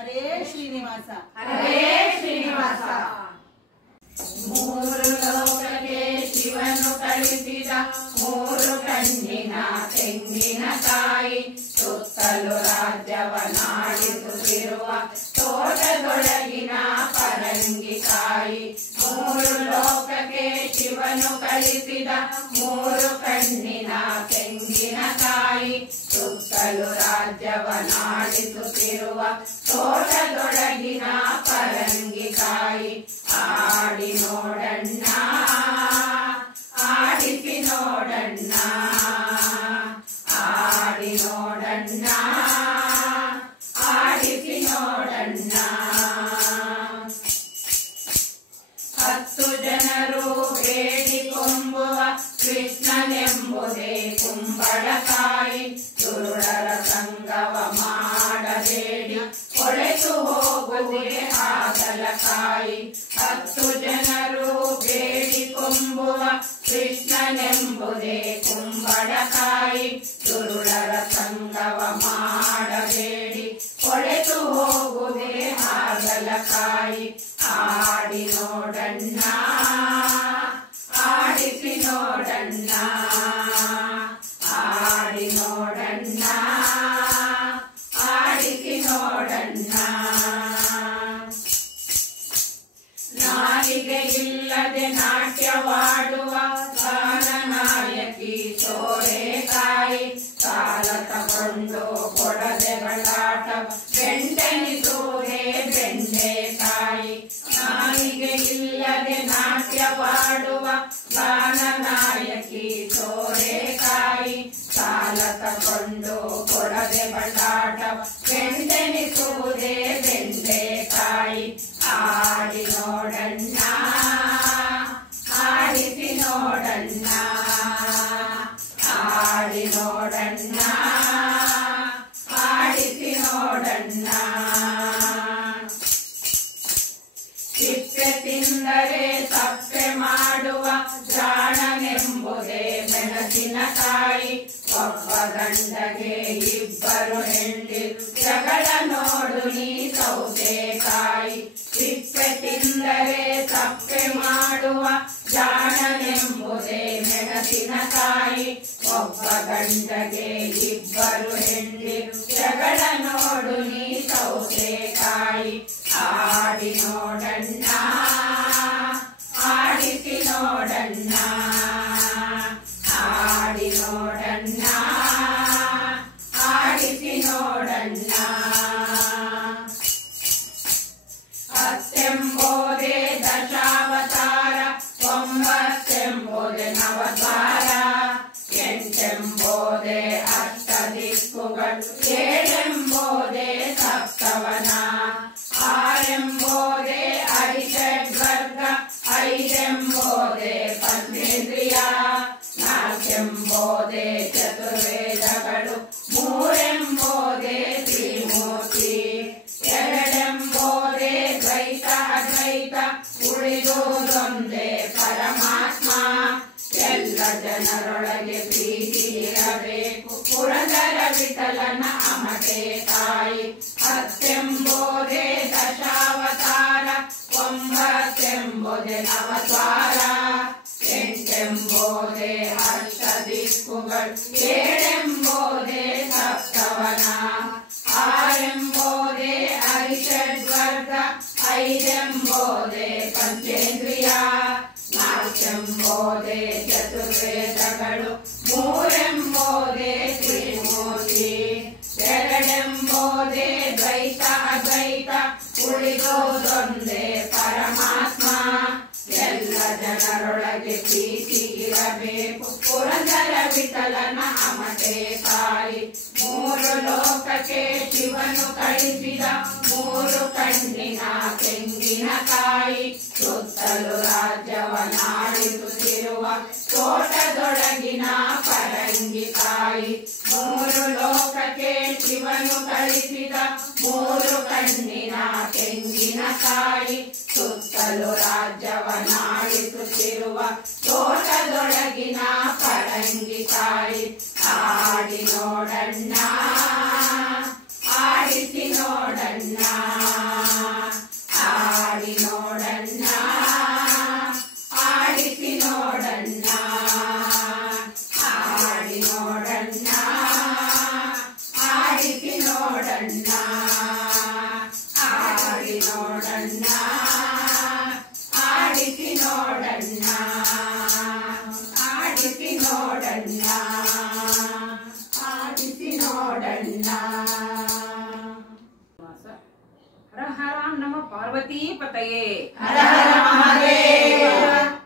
ಹರೇ ಶ್ರೀನಿವಾಸ ಹರೇ ಶ್ರೀನಿವಾಸ. ಮೂರು ಲೋಕಕ್ಕೆ ಶಿವನು ಕಳಿಸಿದ ಮೂರು ಕಣ್ಣಿನ ತೆಂಗಿನಕಾಯಿ, ಸುತ್ತಲೂ ರಾಜ್ಯವನ್ನಾಡಿಸುತ್ತಿರುವ ತೋಟದೊಳಗಿನ ಪರಂಗಿಕಾಯಿ. ಮೂರು ಲೋಕಕ್ಕೆ ಶಿವನು ಕಳಿಸಿದ ಮೂರು ಕಣ್ಣಿನ ತೆಂಗಿನಕಾಯಿ, ಸುತ್ತಲೂ ರಾಜ್ಯವನ್ನಾಡಿಸುತ್ತಿರುವ ತೋಟದೊಳಗಿನ ಪರಂಗಿಕಾಯಿ. ಆಡಿ ನೋಡಣ್ಣ, ಆಡಿಸಿ ನೋಡಣ್ಣ, ಆಡಿ ನೋಡಣ್ಣ, ಆಡಿಸಿ ನೋಡಣ್ಣ. 10 ಜನರು ಬೇಡಿಕೊಂಬುವ ಕೃಷ್ಣನೆಂಬುದೇ ಕುಂಬಳಕಾಯಿ. ದುರುಳರ ಸಂಗವ ಮಾಡಬೇಡಿ, ಕೊಳೆತು ಹೋಗುವುದೇ ಹಾಗಲಕಾಯಿ. 10 ಜನರು ಬೇಡಿಕೊಂಬುವ ಕೃಷ್ಣನೆಂಬುದೇ ಕುಂಬಳಕಾಯಿ. ದುರುಳರ ಸಂಗವ ಮಾಡಬೇಡಿ, ಕೊಳೆತು ಹೋಗುವುದೇ ಹಾಗಲಕಾಯಿ. ಆಡಿ ನೋಡಣ್ಣ, ಆಡಿಸಿ ನೋಡಣ್ಣ, ಆಡಿ ನೋಡಣ್ಣ, ಆಡಿಸಿ ನೋಡಣ್ಣ. ನಾಲಿಗೆ ಇಲ್ಲದೆ ನಾಟ್ಯವಾಡುವ ಗಾನನಾಯಕಿ ಸೋರೆಕಾಯಿ. ಸಾಲ ತಗೊಂಡು ಕೊಡದೆ ಬಟಾಟ ಬೆಂಡೆನಿಸುವುದೇ ಬೆಂಡೆಕಾಯಿ. ನಾಲಿಗೆ ಇಲ್ಲದೆ ನಾಟ್ಯವಾಡುವ ಗಾನನಾಯಕಿ ಸೋರೆಕಾಯಿ. ಸಾಲ ತಗೊಂಡು ಕೊಡದೆ ಬಟಾಟ ಬೆಂಡೆನಿಸುವುದೇ ಬೆಂಡೆಕಾಯಿ. ಆಡಿ ನೋಡಣ್ಣ, ಆಡಿಸಿ ನೋಡಣ್ಣ, ಆಡಿ ನೋಡಣ್ಣ, ಆಡಿಸಿ ನೋಡಣ್ಣ. ಸಿಪ್ಪೆ ತಿಂದರೆ ಸಪ್ಪೆ ಮಾಡುವ ಜಾಣನೆಂಬುದೇ ಮೆಣಸಿನಕಾಯಿ. ಒಬ್ಬ ಗಂಡಗೆ ಇಬ್ಬರು ಹೆಂಡಿರು, ಜಗಳ ನೋಡು ನೀ ಸೌತೆಕಾಯಿ. ಸಿಪ್ಪೆ ತಿಂದರೆ ಸಪ್ಪೆ ಮಾಡುವ ಜಾಣನೆಂಬುದೇ ಮೆಣಸಿನಕಾಯಿ. ಒಬ್ಬ ಗಂಡಗೆ ಇಬ್ಬರು ಹೆಂಡಿರು, ಜಗಳ ನೋಡು ನೀ ಸೌತೆಕಾಯಿ. ಆಡಿ ನೋಡಣ್ಣ, ಆಡಿಸಿ ನೋಡಣ್ಣ, ಆಡಿ ನೋಡಣ್ಣ, ಆಡಿಸಿ ನೋಡಣ್ಣ. 10 ದಶಾವತಾರ, 9 ನವದ್ವಾರ, 8 ಅಷ್ಟದಿಕ್ಕುಗಳು, 7 ಸಪ್ತವನ, 6 ಅರಿಷಡ್ವರ್ಗ, 5 ಪಂಚೇಂದ್ರಿಯ, 4 ಚತುರ್ವೇದಗಳು, 3 ತ್ರಿಮೂರ್ತಿ, 2 ದ್ವೈತ ಅದ್ವೈತ, ಉಳಿದುದೊಂದೇ ಪರಮಾತ್ಮ. ಎಲ್ಲ ಜನರೊಳಗೆ ಪ್ರೀತಿ ಇರಬೇಕು, ಪುರಂದರ ವಿಠಲನ ಅಮತೆ ತಾಯಿ. 10 ದಶಾವತಾರ, 9 ನವದ್ವಾರ, 8 ಅಷ್ಟದಿಕ್ಕುಗಳು, 7 ಸಪ್ತವನ, 6 ಅರಿಷಡ್ವರ್ಗ, 5 ಪಂಚೇಂದ್ರಿಯ, 4 ಚತುರ್ವೇದಗಳು, 3 ತ್ರಿಮೂರ್ತಿ, 2 ದ್ವೈತ ಅದ್ವೈತ, ಉಳಿದೊಂದೇ ಪರಮಾತ್ಮ. ಎಲ್ಲ ಜನರೊಳಗೆ ಪ್ರೀತಿ ಇರಬೇಕು, ಪುರಂದರ ವಿಠಲನ ಅಮತೆ ತಾಯಿ. 3 ಲೋಕಕ್ಕೆ ಶಿವನು ಕಳಿಸಿದ 3 ಕಣ್ಣಿನ ತೆಂಗಿನಕಾಯಿ. ಸುತ್ತಲೂ ರಾಜ್ಯವನ್ನಾಡಿಸುತ್ತಿರುವ ತೋಟದೊಳಗಿನ ಪರಂಗಿಕಾಯಿ. 3 ಲೋಕಕ್ಕೆ ಶಿವನು ಕಳಿಸಿದ 3 ಕಣ್ಣಿನ ತೆಂಗಿನಕಾಯಿ. ಸುತ್ತಲೂ ರಾಜ್ಯವನ್ನಾಡಿಸುತ್ತಿರುವ ತೋಟದೊಳಗಿನ ಪರಂಗಿಕಾಯಿ. ಆಡಿ ನೋಡಣ್ಣ, ಆಡಿಸಿ ನೋಡಣ್ಣ. ಆಡಿಸಿ ನೋಡಣ್ಣ ಆಡಿಸಿ ನೋಡಣ್ಣ ಆಡಿಸಿ ನೋಡಣ್ಣ. ಹರ ಹರ ನಮ ಪಾರ್ವತಿ ಪತಯೇ. ಹರ ಹರ ಮಹಾದೇವ.